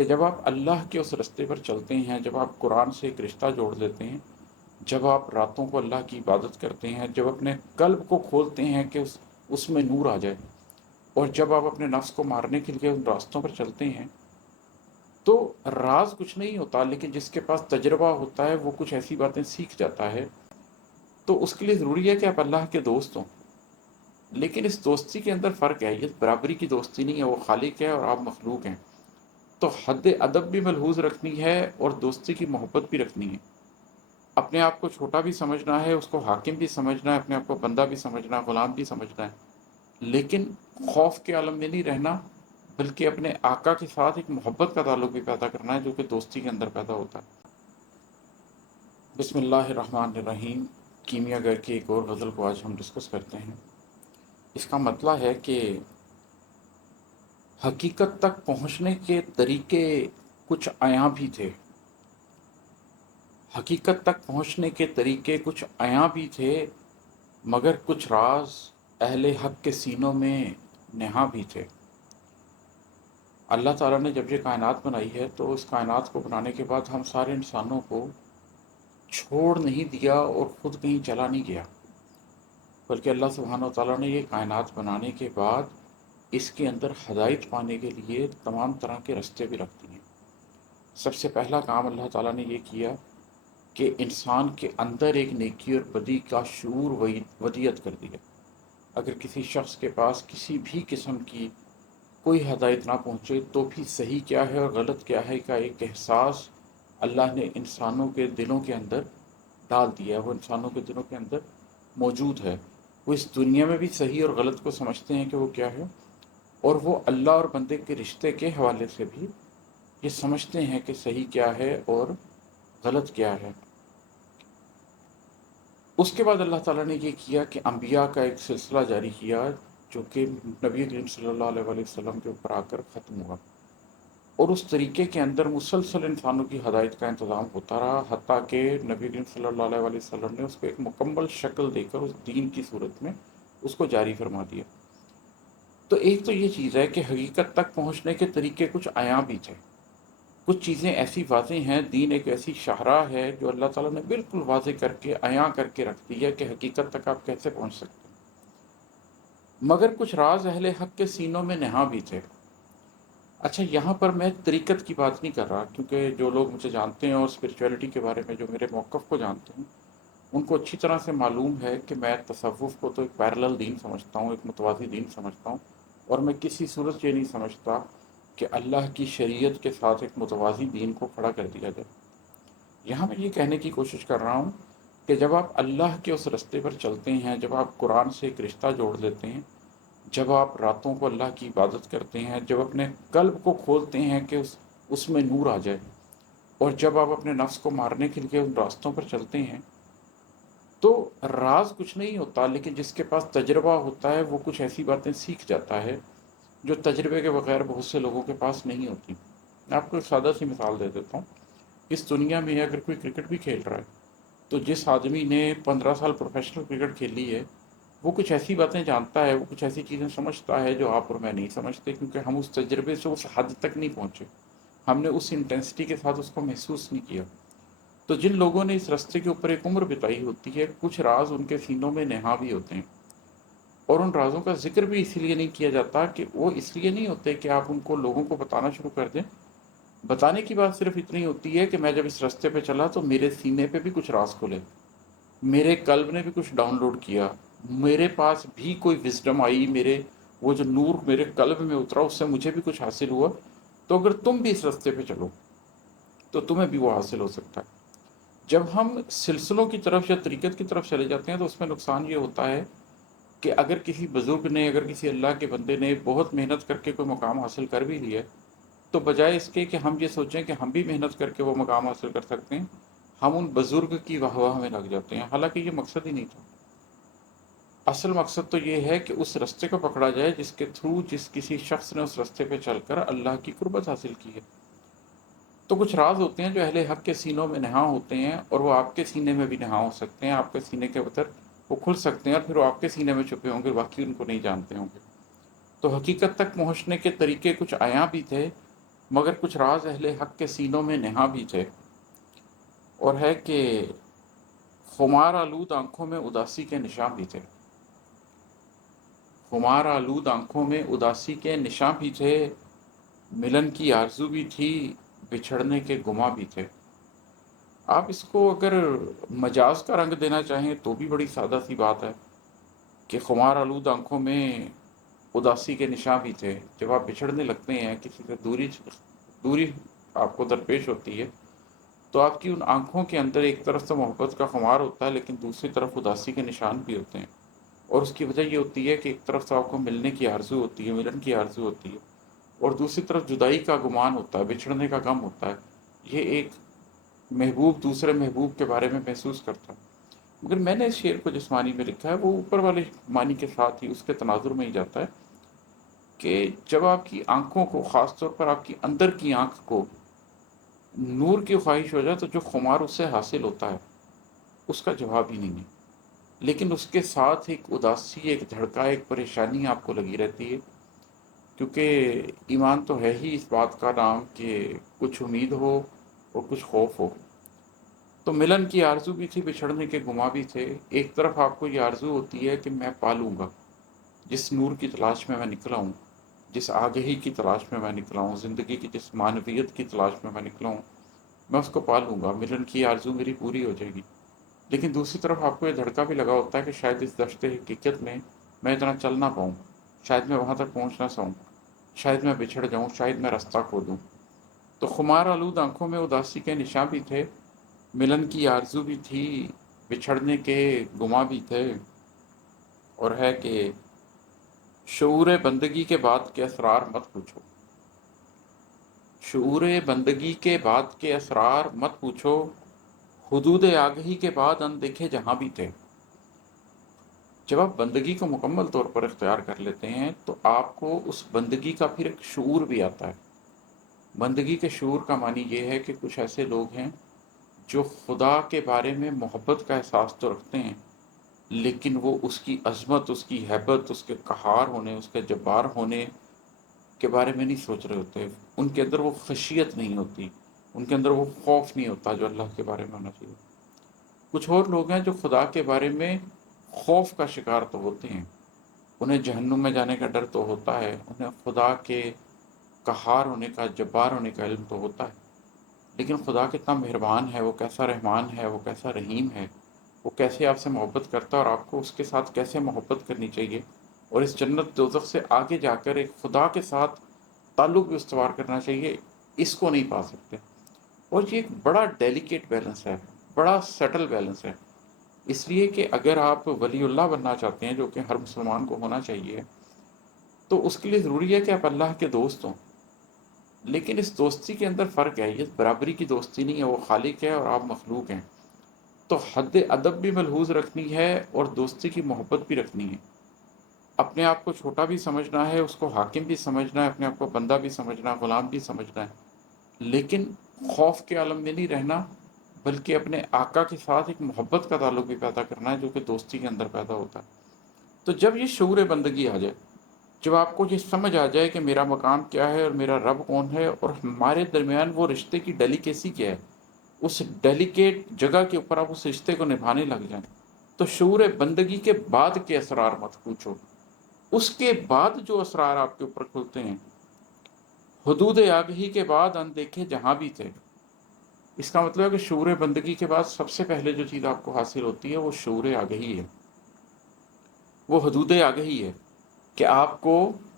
کہ جب آپ اللہ کے اس راستے پر چلتے ہیں، جب آپ قرآن سے ایک رشتہ جوڑ لیتے ہیں، جب آپ راتوں کو اللہ کی عبادت کرتے ہیں، جب اپنے قلب کو کھولتے ہیں کہ اس میں نور آ جائے، اور جب آپ اپنے نفس کو مارنے کے لیے ان راستوں پر چلتے ہیں، تو راز کچھ نہیں ہوتا، لیکن جس کے پاس تجربہ ہوتا ہے وہ کچھ ایسی باتیں سیکھ جاتا ہے۔ تو اس کے لیے ضروری ہے کہ آپ اللہ کے دوست ہوں، لیکن اس دوستی کے اندر فرق ہے، یہ برابری کی دوستی نہیں ہے، وہ خالق ہے اور آپ مخلوق ہیں۔ تو حد ادب بھی ملحوظ رکھنی ہے اور دوستی کی محبت بھی رکھنی ہے۔ اپنے آپ کو چھوٹا بھی سمجھنا ہے، اس کو حاکم بھی سمجھنا ہے، اپنے آپ کو بندہ بھی سمجھنا ہے، غلام بھی سمجھنا ہے، لیکن خوف کے عالم میں نہیں رہنا، بلکہ اپنے آقا کے ساتھ ایک محبت کا تعلق بھی پیدا کرنا ہے جو کہ دوستی کے اندر پیدا ہوتا ہے۔ بسم اللہ الرحمن الرحیم۔ کیمیا گر کی ایک اور غزل کو آج ہم ڈسکس کرتے ہیں۔ اس کا مطلب ہے کہ حقیقت تک پہنچنے کے طریقے کچھ عیاں بھی تھے، حقیقت تک پہنچنے کے طریقے کچھ عیاں بھی تھے، مگر کچھ راز اہل حق کے سینوں میں نہاں بھی تھے۔ اللہ تعالیٰ نے جب یہ کائنات بنائی ہے تو اس کائنات کو بنانے کے بعد ہم سارے انسانوں کو چھوڑ نہیں دیا اور خود کہیں چلا نہیں گیا، بلکہ اللہ سبحانہ و تعالیٰ نے یہ کائنات بنانے کے بعد اس کے اندر ہدایت پانے کے لیے تمام طرح کے رستے بھی رکھ دیے۔ سب سے پہلا کام اللہ تعالیٰ نے یہ کیا کہ انسان کے اندر ایک نیکی اور بدی کا شعور ودیت کر دیا۔ اگر کسی شخص کے پاس کسی بھی قسم کی کوئی ہدایت نہ پہنچے تو بھی صحیح کیا ہے اور غلط کیا ہے کا ایک احساس اللہ نے انسانوں کے دلوں کے اندر ڈال دیا ہے، وہ انسانوں کے دلوں کے اندر موجود ہے۔ وہ اس دنیا میں بھی صحیح اور غلط کو سمجھتے ہیں کہ وہ کیا ہے، اور وہ اللہ اور بندے کے رشتے کے حوالے سے بھی یہ سمجھتے ہیں کہ صحیح کیا ہے اور غلط کیا ہے۔ اس کے بعد اللہ تعالیٰ نے یہ کیا کہ انبیاء کا ایک سلسلہ جاری کیا جو کہ نبی کریم صلی اللہ علیہ وآلہ وسلم کے اوپر آ کر ختم ہوا، اور اس طریقے کے اندر مسلسل انسانوں کی ہدایت کا انتظام ہوتا رہا، حتیٰ کہ نبی کریم صلی اللہ علیہ وآلہ وسلم نے اس کو ایک مکمل شکل دے کر اس دین کی صورت میں اس کو جاری فرما دیا۔ تو ایک تو یہ چیز ہے کہ حقیقت تک پہنچنے کے طریقے کچھ عیاں بھی تھے، کچھ چیزیں ایسی واضح ہیں، دین ایک ایسی شاہراہ ہے جو اللہ تعالیٰ نے بالکل واضح کر کے عیاں کر کے رکھ دی ہے کہ حقیقت تک آپ کیسے پہنچ سکتے ہیں، مگر کچھ راز اہل حق کے سینوں میں نہاں بھی تھے۔ اچھا، یہاں پر میں طریقت کی بات نہیں کر رہا، کیونکہ جو لوگ مجھے جانتے ہیں اور اسپرچویلٹی کے بارے میں جو میرے موقف کو جانتے ہیں ان کو اچھی طرح سے معلوم ہے کہ میں تصوف کو تو ایک پیرلل دین سمجھتا ہوں، ایک متوازی دین سمجھتا ہوں، اور میں کسی صورت یہ نہیں سمجھتا کہ اللہ کی شریعت کے ساتھ ایک متوازی دین کو کھڑا کر دیا جائے۔ یہاں میں یہ کہنے کی کوشش کر رہا ہوں کہ جب آپ اللہ کے اس راستے پر چلتے ہیں، جب آپ قرآن سے ایک رشتہ جوڑ لیتے ہیں، جب آپ راتوں کو اللہ کی عبادت کرتے ہیں، جب اپنے قلب کو کھولتے ہیں کہ اس میں نور آ جائے، اور جب آپ اپنے نفس کو مارنے کے لیے ان راستوں پر چلتے ہیں، تو راز کچھ نہیں ہوتا، لیکن جس کے پاس تجربہ ہوتا ہے وہ کچھ ایسی باتیں سیکھ جاتا ہے جو تجربے کے بغیر بہت سے لوگوں کے پاس نہیں ہوتی۔ میں آپ کو ایک سادہ سی مثال دے دیتا ہوں۔ اس دنیا میں اگر کوئی کرکٹ بھی کھیل رہا ہے تو جس آدمی نے 15 سال پروفیشنل کرکٹ کھیلی ہے وہ کچھ ایسی باتیں جانتا ہے، وہ کچھ ایسی چیزیں سمجھتا ہے جو آپ اور میں نہیں سمجھتے، کیونکہ ہم اس تجربے سے اس حد تک نہیں پہنچے، ہم نے اس انٹینسٹی کے ساتھ اس کو محسوس نہیں کیا۔ تو جن لوگوں نے اس راستے کے اوپر ایک عمر بتائی ہوتی ہے، کچھ راز ان کے سینوں میں نہاں بھی ہوتے ہیں، اور ان رازوں کا ذکر بھی اسی لیے نہیں کیا جاتا کہ وہ اس لیے نہیں ہوتے کہ آپ ان کو لوگوں کو بتانا شروع کر دیں۔ بتانے کی بات صرف اتنی ہوتی ہے کہ میں جب اس راستے پہ چلا تو میرے سینے پہ بھی کچھ راز کھلے، میرے قلب نے بھی کچھ ڈاؤن لوڈ کیا، میرے پاس بھی کوئی وزڈم آئی، میرے وہ جو نور میرے قلب میں اترا اس سے مجھے بھی کچھ حاصل ہوا۔ تو اگر تم بھی اس راستے پہ چلو تو تمہیں بھی وہ حاصل ہو سکتا ہے۔ جب ہم سلسلوں کی طرف یا طریقت کی طرف چلے جاتے ہیں تو اس میں نقصان یہ ہوتا ہے کہ اگر کسی بزرگ نے، اگر کسی اللہ کے بندے نے بہت محنت کر کے کوئی مقام حاصل کر بھی لیا، تو بجائے اس کے کہ ہم یہ سوچیں کہ ہم بھی محنت کر کے وہ مقام حاصل کر سکتے ہیں، ہم ان بزرگ کی واہ واہ میں لگ جاتے ہیں، حالانکہ یہ مقصد ہی نہیں تھا۔ اصل مقصد تو یہ ہے کہ اس راستے کو پکڑا جائے جس کے تھرو جس کسی شخص نے اس راستے پہ چل کر اللہ کی قربت حاصل کی ہے۔ تو کچھ راز ہوتے ہیں جو اہل حق کے سینوں میں نہاں ہوتے ہیں، اور وہ آپ کے سینے میں بھی نہاں ہو سکتے ہیں، آپ کے سینے کے اندر وہ کھل سکتے ہیں، اور پھر وہ آپ کے سینے میں چھپے ہوں گے، باقی ان کو نہیں جانتے ہوں گے۔ تو حقیقت تک پہنچنے کے طریقے کچھ عیاں بھی تھے، مگر کچھ راز اہل حق کے سینوں میں نہاں بھی تھے، اور ہے کہ خمار آلود آنکھوں میں اداسی کے نشان بھی تھے۔ خمار آلود آنکھوں میں اداسی کے نشان بھی تھے، ملن کی آرزو بھی تھی، بچھڑنے کے گماں بھی تھے۔ آپ اس کو اگر مجاز کا رنگ دینا چاہیں تو بھی بڑی سادہ سی بات ہے کہ خمار آلود آنکھوں میں اداسی کے نشان بھی تھے۔ جب آپ بچھڑنے لگتے ہیں، کسی سے دوری آپ کو درپیش ہوتی ہے، تو آپ کی ان آنکھوں کے اندر ایک طرف سے محبت کا خمار ہوتا ہے، لیکن دوسری طرف اداسی کے نشان بھی ہوتے ہیں۔ اور اس کی وجہ یہ ہوتی ہے کہ ایک طرف سے آپ کو ملنے کی آرزو ہوتی ہے، ملن کی آرزو ہوتی ہے، اور دوسری طرف جدائی کا گمان ہوتا ہے، بچھڑنے کا غم ہوتا ہے۔ یہ ایک محبوب دوسرے محبوب کے بارے میں محسوس کرتا ہے۔ مگر میں نے اس شعر کو جس معنی میں لکھا ہے وہ اوپر والے معنی کے ساتھ ہی اس کے تناظر میں ہی جاتا ہے کہ جب آپ کی آنکھوں کو، خاص طور پر آپ کی اندر کی آنکھ کو نور کی خواہش ہو جائے، تو جو خمار اس سے حاصل ہوتا ہے اس کا جواب ہی نہیں ہے۔ لیکن اس کے ساتھ ایک اداسی، ایک دھڑکا، ایک پریشانی آپ کو لگی رہتی ہے، کیونکہ ایمان تو ہے ہی اس بات کا نام کہ کچھ امید ہو اور کچھ خوف ہو۔ تو ملن کی آرزو بھی تھی، بچھڑنے کے گماں بھی تھے۔ ایک طرف آپ کو یہ آرزو ہوتی ہے کہ میں پالوں گا جس نور کی تلاش میں نکلا ہوں، جس آگہی کی تلاش میں نکلا ہوں، زندگی کی جس معنویت کی تلاش میں نکلا ہوں، میں اس کو پالوں گا، ملن کی آرزو میری پوری ہو جائے گی۔ لیکن دوسری طرف آپ کو یہ دھڑکا بھی لگا ہوتا ہے کہ شاید اس دشت حقیقت میں اتنا چل نہ پاؤں، شاید میں وہاں تک پہنچ نہ سکوں، شاید میں بچھڑ جاؤں، شاید میں رستہ کھو دوں۔ تو خمار آلود آنکھوں میں اداسی کے نشان بھی تھے، ملن کی آرزو بھی تھی، بچھڑنے کے گماں بھی تھے، اور ہے کہ شعور بندگی کے بعد کے اسرار مت پوچھو۔ شعور بندگی کے بعد کے اسرار مت پوچھو، حدود آگہی کے بعد اندیکھے جہاں بھی تھے۔ جب آپ بندگی کو مکمل طور پر اختیار کر لیتے ہیں تو آپ کو اس بندگی کا پھر ایک شعور بھی آتا ہے۔ بندگی کے شعور کا معنی یہ ہے کہ کچھ ایسے لوگ ہیں جو خدا کے بارے میں محبت کا احساس تو رکھتے ہیں، لیکن وہ اس کی عظمت، اس کی ہیبت، اس کے قہار ہونے، اس کے جبار ہونے کے بارے میں نہیں سوچ رہے ہوتے۔ ان کے اندر وہ خشیت نہیں ہوتی، ان کے اندر وہ خوف نہیں ہوتا جو اللہ کے بارے میں ہونا چاہیے۔ کچھ اور لوگ ہیں جو خدا کے بارے میں خوف کا شکار تو ہوتے ہیں، انہیں جہنم میں جانے کا ڈر تو ہوتا ہے، انہیں خدا کے قہار ہونے کا، جبار ہونے کا علم تو ہوتا ہے، لیکن خدا کتنا مہربان ہے، وہ کیسا رحمان ہے، وہ کیسا رحیم ہے، وہ کیسے آپ سے محبت کرتا ہے، اور آپ کو اس کے ساتھ کیسے محبت کرنی چاہیے، اور اس جنت دوزخ سے آگے جا کر ایک خدا کے ساتھ تعلق بھی استوار کرنا چاہیے، اس کو نہیں پا سکتے۔ اور یہ ایک بڑا ڈیلیکیٹ بیلنس ہے، بڑا سٹل بیلنس ہے۔ اس لیے کہ اگر آپ ولی اللہ بننا چاہتے ہیں، جو کہ ہر مسلمان کو ہونا چاہیے، تو اس کے لیے ضروری ہے کہ آپ اللہ کے دوست ہوں۔ لیکن اس دوستی کے اندر فرق ہے، یہ برابری کی دوستی نہیں ہے، وہ خالق ہے اور آپ مخلوق ہیں۔ تو حد ادب بھی ملحوظ رکھنی ہے اور دوستی کی محبت بھی رکھنی ہے۔ اپنے آپ کو چھوٹا بھی سمجھنا ہے، اس کو حاکم بھی سمجھنا ہے، اپنے آپ کو بندہ بھی سمجھنا ہے، غلام بھی سمجھنا ہے، لیکن خوف کے عالم میں نہیں رہنا، بلکہ اپنے آقا کے ساتھ ایک محبت کا تعلق بھی پیدا کرنا ہے جو کہ دوستی کے اندر پیدا ہوتا ہے۔ تو جب یہ شعور بندگی آ جائے، جب آپ کو یہ سمجھ آ جائے کہ میرا مقام کیا ہے اور میرا رب کون ہے، اور ہمارے درمیان وہ رشتے کی ڈیلیکیسی کیا ہے، اس ڈیلیکیٹ جگہ کے اوپر آپ اس رشتے کو نبھانے لگ جائیں، تو شعور بندگی کے بعد کے اسرار مت پوچھو۔ اس کے بعد جو اسرار آپ کے اوپر کھلتے ہیں، حدود آگہی کے بعد اندیکھے جہاں بھی تھے، اس کا مطلب ہے کہ شعور بندگی کے بعد سب سے پہلے جو چیز آپ کو حاصل ہوتی ہے وہ شعور آگہی ہے، وہ حدود آگہی ہے، کہ آپ کو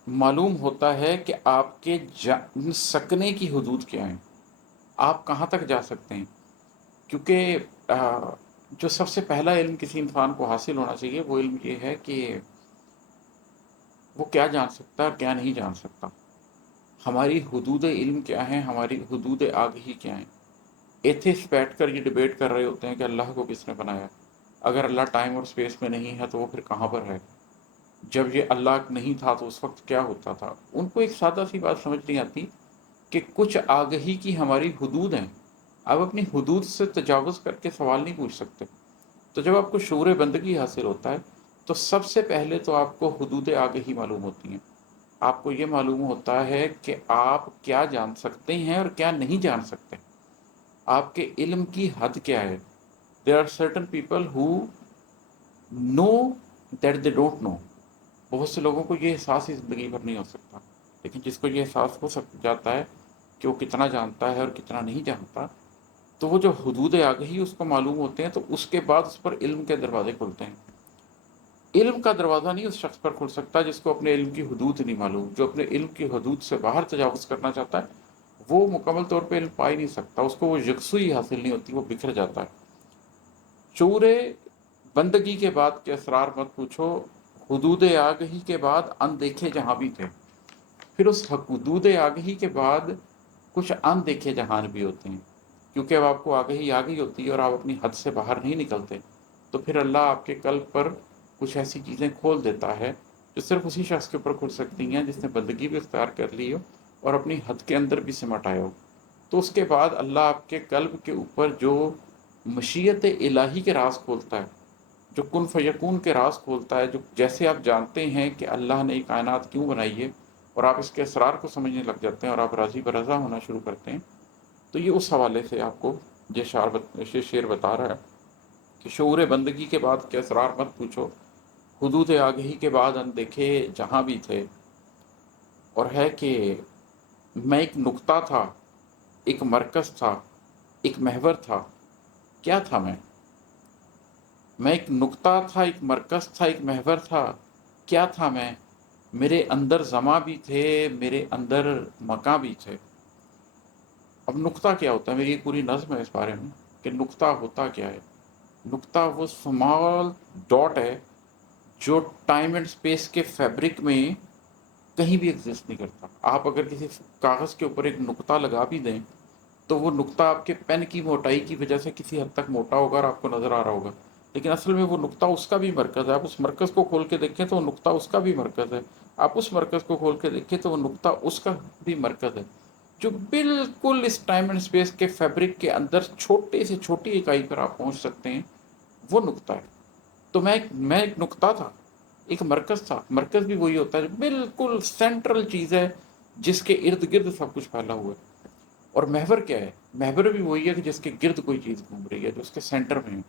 معلوم ہوتا ہے کہ آپ کے سکنے کی حدود کیا ہیں، آپ کہاں تک جا سکتے ہیں۔ کیونکہ جو سب سے پہلا علم کسی انسان کو حاصل ہونا چاہیے وہ علم یہ ہے کہ وہ کیا جان سکتا ہے اور کیا نہیں جان سکتا، ہماری حدود علم کیا ہیں، ہماری حدود آگہی کیا ہیں۔ ایتھسٹ بیٹھ کر یہ ڈیبیٹ کر رہے ہوتے ہیں کہ اللہ کو کس نے بنایا، اگر اللہ ٹائم اور اسپیس میں نہیں ہے تو وہ پھر کہاں پر ہے، جب یہ اللہ نہیں تھا تو اس وقت کیا ہوتا تھا۔ ان کو ایک سادہ سی بات سمجھ نہیں آتی کہ کچھ آگہی کی ہماری حدود ہیں، آپ اپنی حدود سے تجاوز کر کے سوال نہیں پوچھ سکتے۔ تو جب آپ کو شعور بندگی حاصل ہوتا ہے تو سب سے پہلے تو آپ کو حدود آگہی معلوم ہوتی ہیں، آپ کو یہ معلوم ہوتا ہے کہ آپ کیا جان سکتے ہیں اور کیا نہیں جان سکتے، آپ کے علم کی حد کیا ہے. There are certain people who know that they don't know. بہت سے لوگوں کو یہ احساس ہی زندگی بھر نہیں ہو سکتا، لیکن جس کو یہ احساس ہو جاتا ہے کہ وہ کتنا جانتا ہے اور کتنا نہیں جانتا، تو وہ جو حدود آگہی اس کو معلوم ہوتے ہیں، تو اس کے بعد اس پر علم کے دروازے کھلتے ہیں. علم کا دروازہ نہیں اس شخص پر کھل سکتا جس کو اپنے علم کی حدود نہیں معلوم. جو اپنے علم کی حدود سے باہر تجاوز کرنا چاہتا ہے وہ مکمل طور پہ علم پا ہی نہیں سکتا، اس کو وہ یکسوئی حاصل نہیں ہوتی، وہ بکھر جاتا ہے. شعور بندگی کے بعد کے اسرار مت پوچھو، حدود آگہی کے بعد اندیکھے جہاں بھی تھے. پھر اس حدود آگہی کے بعد کچھ اندیکھے جہان بھی ہوتے ہیں، کیونکہ اب آپ کو آگہی آ گئی ہوتی ہے اور آپ اپنی حد سے باہر نہیں نکلتے، تو پھر اللہ آپ کے قلب پر کچھ ایسی چیزیں کھول دیتا ہے جو صرف اسی شخص کے اوپر کھل سکتی ہیں جس نے بندگی بھی اختیار کر لی ہو اور اپنی حد کے اندر بھی سمٹ آئے ہو. تو اس کے بعد اللہ آپ کے قلب کے اوپر جو مشیت الہی کے راز کھولتا ہے، جو کن فیکون کے راز کھولتا ہے، جو جیسے آپ جانتے ہیں کہ اللہ نے یہ کائنات کیوں بنائی ہے اور آپ اس کے اسرار کو سمجھنے لگ جاتے ہیں اور آپ راضی برضا ہونا شروع کرتے ہیں. تو یہ اس حوالے سے آپ کو یہ شعر بتا رہا ہے کہ شعور بندگی کے بعد کے اسرار مت پوچھو، حدود آگہی کے بعد اندیکھے جہاں بھی تھے. اور ہے کہ میں ایک نقطہ تھا، ایک مرکز تھا، ایک محور تھا. کیا تھا میں ایک نقطہ تھا، ایک مرکز تھا، ایک محور تھا. کیا تھا میں؟ میرے اندر زماں بھی تھے، میرے اندر مکاں بھی تھے. اب نقطہ کیا ہوتا ہے؟ میری ایک پوری نظم ہے اس بارے میں کہ نقطہ ہوتا کیا ہے. نقطہ وہ اسمال ڈاٹ ہے جو ٹائم اینڈ اسپیس کے فیبرک میں کہیں بھی ایگزسٹ نہیں کرتا. آپ اگر کسی کاغذ کے اوپر ایک نقطہ لگا بھی دیں تو وہ نقطہ آپ کے پین کی موٹائی کی وجہ سے کسی حد تک موٹا ہوگا اور آپ کو نظر آ رہا ہوگا، لیکن اصل میں وہ نقطہ اس کا بھی مرکز ہے. آپ اس مرکز کو کھول کے دیکھیں تو وہ نقطہ اس کا بھی مرکز ہے، آپ اس مرکز کو کھول کے دیکھیں تو وہ نقطہ اس کا بھی مرکز ہے، جو بالکل اس ٹائم اینڈ اسپیس کے فیبرک کے اندر چھوٹے سے چھوٹی اکائی پر آپ پہنچ سکتے ہیں. وہ نقطہ ہے. تو میں ایک نقطہ تھا، ایک مرکز تھا. مرکز بھی وہی ہوتا ہے جو بالکل سینٹرل چیز ہے جس کے ارد گرد سب کچھ پھیلا ہوا ہے. اور محور کیا ہے؟ محور بھی وہی ہے کہ جس کے گرد کوئی چیز گھوم رہی ہے، جو اس کے سینٹر میں ہے.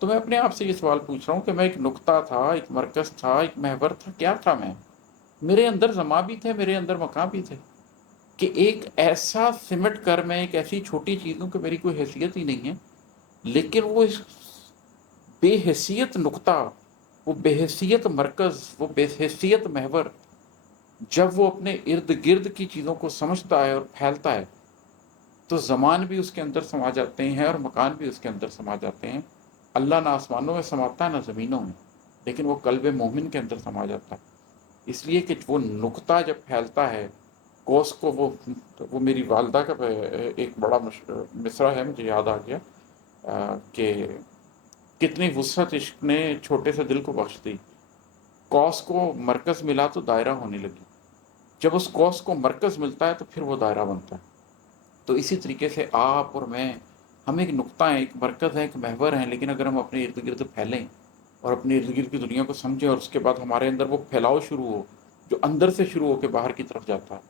تو میں اپنے آپ سے یہ سوال پوچھ رہا ہوں کہ میں ایک نقطہ تھا، ایک مرکز تھا، ایک محور تھا. کیا تھا میں؟ میرے اندر زماں بھی تھے، میرے اندر مکان بھی تھے. کہ ایک ایسا سمٹ کر میں ایک ایسی چھوٹی چیز ہوں کہ میری کوئی حیثیت ہی نہیں ہے، لیکن وہ اس بے حیثیت نقطہ، وہ بے حیثیت مرکز، وہ بے حیثیت محور جب وہ اپنے ارد گرد کی چیزوں کو سمجھتا ہے اور پھیلتا ہے تو زمان بھی اس کے اندر سما جاتے ہیں اور مکان بھی اس کے اندر سما جاتے ہیں. اللہ نہ آسمانوں میں سماتا ہے نہ زمینوں میں، لیکن وہ قلب مومن کے اندر سما جاتا ہے. اس لیے کہ وہ نقطہ جب پھیلتا ہے، کوس کو وہ میری والدہ کا ایک بڑا مصرع ہے، مجھے یاد آ گیا کہ کتنی وسعت عشق نے چھوٹے سے دل کو بخش دی. کوس کو مرکز ملا تو دائرہ ہونے لگی. جب اس کوس کو مرکز ملتا ہے تو پھر وہ دائرہ بنتا ہے. تو اسی طریقے سے آپ اور میں، ہم ایک نقطہ ہیں، ایک مرکز ہیں، ایک محور ہیں، لیکن اگر ہم اپنے ارد گرد پھیلیں اور اپنے ارد گرد کی دنیا کو سمجھیں اور اس کے بعد ہمارے اندر وہ پھیلاؤ شروع ہو جو اندر سے شروع ہو کے باہر کی طرف جاتا ہے،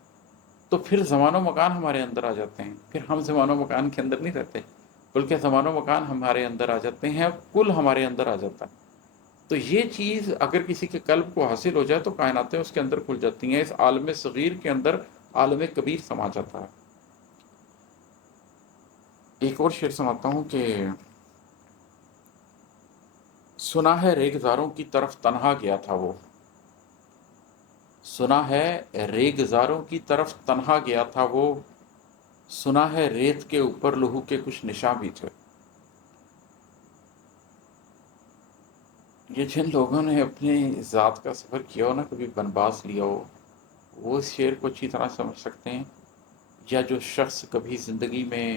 تو پھر زمان و مکان ہمارے اندر آ جاتے ہیں. پھر ہم زمان و مکان کے اندر نہیں رہتے، بلکہ زمان و مکان ہمارے اندر آ جاتے ہیں، کل ہمارے اندر آ جاتا ہے. تو یہ چیز اگر کسی کے قلب کو حاصل ہو جائے تو کائناتیں اس کے اندر کھل جاتی ہیں. اس عالم صغیر کے اندر عالم کبیر سما جاتا ہے. ایک اور شعر سناتا ہوں کہ سنا ہے ریگزاروں کی طرف تنہا گیا تھا وہ، سنا ہے ریگزاروں کی طرف تنہا گیا تھا وہ، سنا ہے ریت کے اوپر لہو کے کچھ نشاں بھی تھے. یہ جن لوگوں نے اپنے ذات کا سفر کیا ہو نا، کبھی بنباس لیا ہو، وہ اس شعر کو اچھی طرح سمجھ سکتے ہیں. یا جو شخص کبھی زندگی میں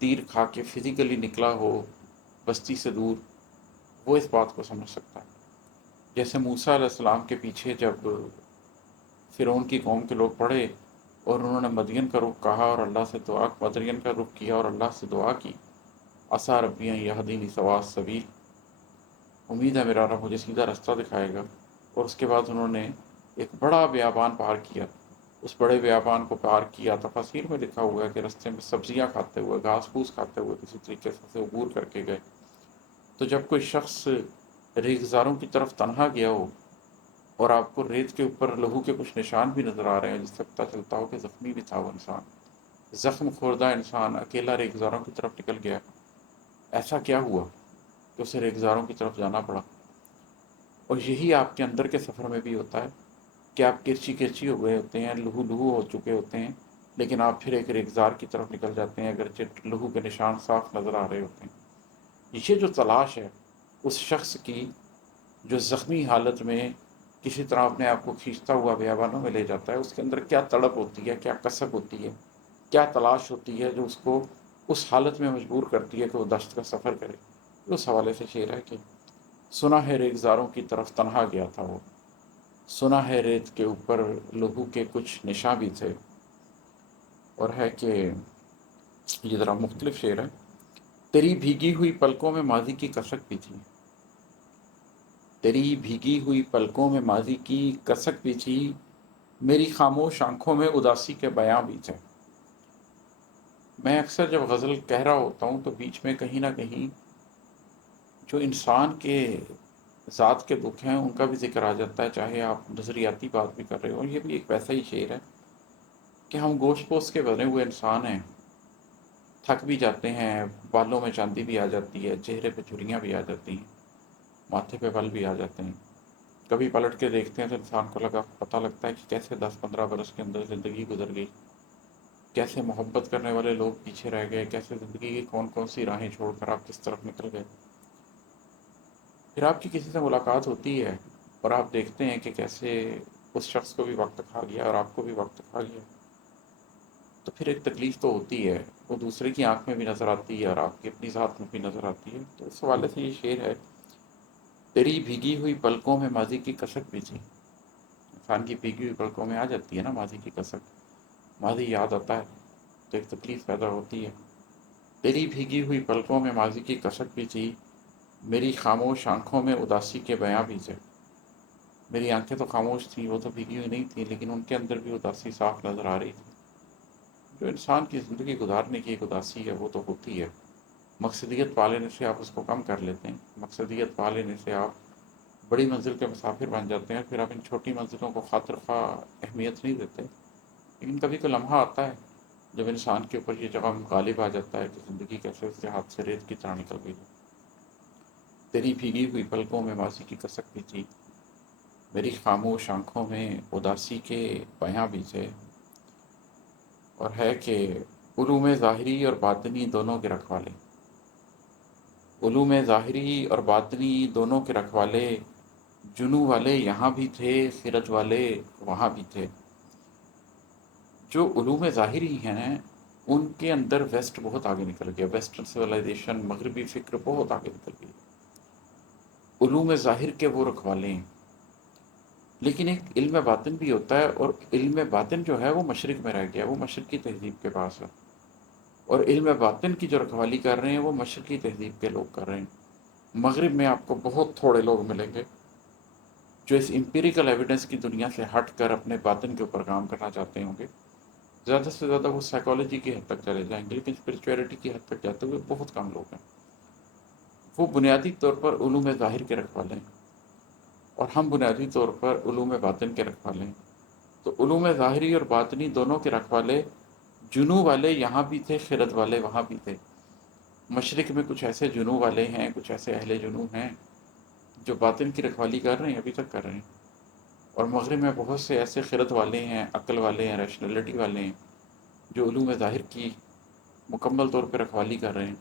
تیر کھا کے فزیکلی نکلا ہو بستی سے دور، وہ اس بات کو سمجھ سکتا ہے. جیسے موسیٰ علیہ السلام کے پیچھے جب فرعون کی قوم کے لوگ پڑھے اور انہوں نے مدین کا رخ کہا اور اللہ سے مدین کا رخ کیا اور اللہ سے دعا کی، عسیٰ ربی ان یہدینی سواء السبیل، امید ہے میرا رب مجھے سیدھا راستہ دکھائے گا. اور اس کے بعد انہوں نے ایک بڑا بیابان پار کیا، اس بڑے بیابان کو پار کیا، تفاسیر میں لکھا ہوا ہے کہ رستے میں سبزیاں کھاتے ہوئے، گھاس پھوس کھاتے ہوئے کسی طریقے سے عبور کر کے گئے، تو جب کوئی شخص ریگزاروں کی طرف تنہا گیا ہو اور آپ کو ریت کے اوپر لہو کے کچھ نشان بھی نظر آ رہے ہیں، جس سے پتہ چلتا ہو کہ زخمی بھی تھا وہ انسان، زخم خوردہ انسان اکیلا ریگزاروں کی طرف نکل گیا، ایسا کیا ہوا کہ اسے ریگزاروں کی طرف جانا پڑا؟ اور یہی آپ کے اندر کے سفر میں بھی ہوتا ہے کہ آپ کرچی کرچی ہو گئے ہوتے ہیں، لہو لہو ہو چکے ہوتے ہیں، لیکن آپ پھر ایک ریگزار کی طرف نکل جاتے ہیں، اگرچہ لہو کے نشان صاف نظر آ رہے ہوتے ہیں۔ یہ جو تلاش ہے اس شخص کی جو زخمی حالت میں کسی طرح اپنے آپ کو کھینچتا ہوا بیابانوں میں لے جاتا ہے، اس کے اندر کیا تڑپ ہوتی ہے، کیا کسک ہوتی ہے، کیا تلاش ہوتی ہے جو اس کو اس حالت میں مجبور کرتی ہے کہ وہ دشت کا سفر کرے۔ اس حوالے سے شعر ہے کہ سنا ہے ریگزاروں کی طرف تنہا گیا تھا وہ، سنا ہے ریت کے اوپر لہو کے کچھ نشاں بھی تھے۔ اور ہے کہ یہ ذرا مختلف شعر ہے، تیری بھیگی ہوئی پلکوں میں ماضی کی کسک بھی تھی، تیری بھیگی ہوئی پلکوں میں ماضی کی کسک بھی تھی، میری خاموش آنکھوں میں اداسی کے بیاں بھی تھے۔ میں اکثر جب غزل کہہ رہا ہوتا ہوں تو بیچ میں کہیں نہ کہیں جو انسان کے ذات کے دکھ ہیں ان کا بھی ذکر آ جاتا ہے، چاہے آپ نظریاتی بات بھی کر رہے ہو۔ یہ بھی ایک ویسا ہی شعر ہے کہ ہم گوشت پوست کے بنے ہوئے انسان ہیں، تھک بھی جاتے ہیں، بالوں میں چاندی بھی آ جاتی ہے، چہرے پہ جھریاں بھی آ جاتی ہیں، ماتھے پہ بل بھی آ جاتے ہیں۔ کبھی پلٹ کے دیکھتے ہیں تو انسان کو پتہ لگتا ہے کہ کیسے 10-15 برس کے اندر زندگی گزر گئی، کیسے محبت کرنے والے لوگ پیچھے رہ گئے، کیسے زندگی کی کون کون سی راہیں چھوڑ کر آپ کس طرف نکل گئے۔ پھر آپ کی کسی سے ملاقات ہوتی ہے اور آپ دیکھتے ہیں کہ کیسے اس شخص کو بھی وقت کھا گیا اور آپ کو بھی وقت کھا گیا، تو پھر ایک تکلیف تو ہوتی ہے، وہ دوسرے کی آنکھ میں بھی نظر آتی ہے اور آپ کی اپنی ذات میں بھی نظر آتی ہے۔ تو اس حوالے سے یہ شعر ہے، تیری بھیگی ہوئی پلکوں میں ماضی کی کسک بھی تھی۔ انسان کی بھیگی ہوئی پلکوں میں آ جاتی ہے نا ماضی کی کسک، ماضی یاد آتا ہے تو ایک تکلیف پیدا ہوتی ہے۔ تیری بھیگی ہوئی پلکوں میں ماضی کی کسک بھی تھی، میری خاموش آنکھوں میں اداسی کے بیاں بھی تھے۔ میری آنکھیں تو خاموش تھیں، وہ تو بھیگی ہوئی نہیں تھیں، لیکن ان کے اندر بھی اداسی صاف نظر آ رہی تھی۔ جو انسان کی زندگی گزارنے کی ایک اداسی ہے وہ تو ہوتی ہے، مقصدیت پا لینے سے آپ اس کو کم کر لیتے ہیں، مقصدیت پا لینے سے آپ بڑی منزل کے مسافر بن جاتے ہیں، پھر آپ ان چھوٹی منزلوں کو خاطر خواہ اہمیت نہیں دیتے۔ لیکن کبھی تو لمحہ آتا ہے جب انسان کے اوپر یہ غم غالب آ جاتا ہے کہ زندگی کیسے اس کے ہاتھ سے ریت کی طرح نکل گئی۔ تیری بھیگی ہوئی پلکوں میں ماضی کی کسک بھی تھی، میری خاموش آنکھوں میں اداسی کے بیاں بھی تھے۔ اور ہے کہ علوم ظاہری اور باطنی دونوں کے رکھوالے، علوم ظاہری اور باطنی دونوں کے رکھوالے، جنو والے یہاں بھی تھے، خرد والے وہاں بھی تھے۔ جو علوم ظاہری ہیں ان کے اندر ویسٹ بہت آگے نکل گیا، ویسٹرن سویلائزیشن، مغربی فکر بہت آگے نکل گئی، علوم ظاہر کے وہ رکھوالے ہیں۔ لیکن ایک علم باطن بھی ہوتا ہے، اور علم باطن جو ہے وہ مشرق میں رہ گیا، وہ مشرقی تہذیب کے پاس ہے، اور علم باطن کی جو رکھوالی کر رہے ہیں وہ مشرقی تہذیب کے لوگ کر رہے ہیں۔ مغرب میں آپ کو بہت تھوڑے لوگ ملیں گے جو اس امپیریکل ایویڈنس کی دنیا سے ہٹ کر اپنے باطن کے اوپر کام کرنا چاہتے ہوں گے۔ زیادہ سے زیادہ وہ سائیکالوجی کی حد تک چلے جائیں گے، لیکن اسپرچویلٹی کی حد تک جاتے ہوئے بہت کم لوگ ہیں۔ وہ بنیادی طور پر علوم ظاہر کے رکھوالے ہیں، اور ہم بنیادی طور پر علوم باطن کے رکھوالے ہیں۔ تو علوم ظاہری اور باطنی دونوں کے رکھوالے، جنو والے یہاں بھی تھے، خرد والے وہاں بھی تھے۔ مشرق میں کچھ ایسے جنو والے ہیں، کچھ ایسے اہل جنو ہیں جو باطن کی رکھوالی کر رہے ہیں، ابھی تک کر رہے ہیں، اور مغرب میں بہت سے ایسے خرد والے ہیں، عقل والے ہیں، ریشنلٹی والے ہیں جو علوم ظاہر کی مکمل طور پہ رکھوالی کر رہے ہیں۔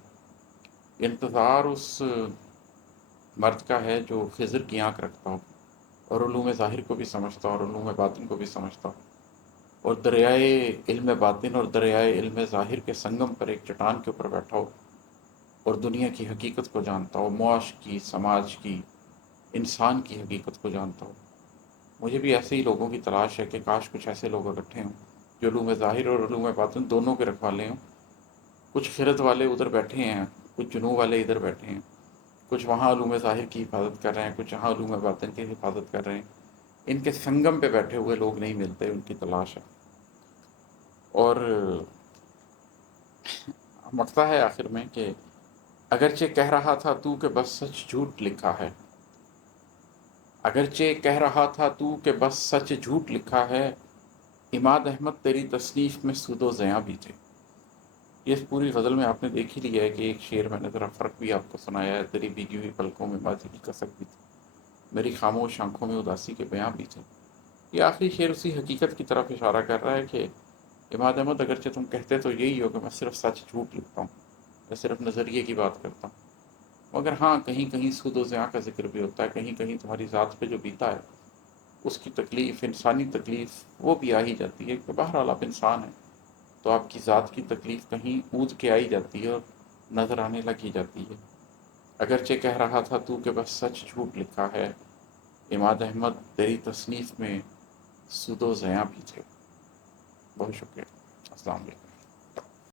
انتظار اس مرد کا ہے جو خضر کی آنکھ رکھتا ہو، اور علوم ظاہر کو بھی سمجھتا ہو اور علوم باطن کو بھی سمجھتا ہو، اور دریائے علم باطن اور دریائے علم ظاہر کے سنگم پر ایک چٹان کے اوپر بیٹھا ہو اور دنیا کی حقیقت کو جانتا ہو، معاش کی، سماج کی، انسان کی حقیقت کو جانتا ہو۔ مجھے بھی ایسے ہی لوگوں کی تلاش ہے کہ کاش کچھ ایسے لوگ اکٹھے ہوں جو علوم ظاہر اور علوم باطن دونوں کے رکھوالے ہوں۔ کچھ خرد والے ادھر بیٹھے ہیں، کچھ جنو والے ادھر بیٹھے ہیں، کچھ وہاں علوم ظاہر کی حفاظت کر رہے ہیں، کچھ یہاں علوم باطن کی حفاظت کر رہے ہیں۔ ان کے سنگم پہ بیٹھے ہوئے لوگ نہیں ملتے، ان کی تلاش ہے۔ اور مقطع ہے آخر میں کہ اگرچہ کہہ رہا تھا تو کہ بس سچ جھوٹ لکھا ہے، اگرچہ کہہ رہا تھا تو کہ بس سچ جھوٹ لکھا ہے، عماد احمد تیری تصنیف میں سود و زیاں بھی تھے۔ یہ اس پوری غزل میں آپ نے دیکھ ہی لیا ہے کہ ایک شعر میں نے ذرا فرق بھی آپ کو سنایا ہے، تیری بھیگی ہوئی پلکوں میں بازی کی کسک بھی تھی، میری خاموش آنکھوں میں اداسی کے بیاں بھی تھے۔ یہ آخری شعر اسی حقیقت کی طرف اشارہ کر رہا ہے کہ عماد احمد اگرچہ تم کہتے تو یہی ہو کہ میں صرف سچ جھوٹ لکھتا ہوں، میں صرف نظریے کی بات کرتا ہوں، مگر ہاں کہیں کہیں سود و زیاں کا ذکر بھی ہوتا ہے، کہیں کہیں تمہاری ذات پہ جو بیتا ہے اس کی تکلیف، انسانی تکلیف وہ بھی آ ہی جاتی ہے، کہ بہرحال آپ انسان ہیں تو آپ کی ذات کی تکلیف کہیں اونچ کے آئی جاتی ہے اور نظر آنے لگ ہی جاتی ہے۔ اگرچہ کہہ رہا تھا تو کہ بس سچ جھوٹ لکھا ہے، عماد احمد تیری تصنیف میں سود و زیاں بھی تھے۔ بہت شکریہ، السلام علیکم۔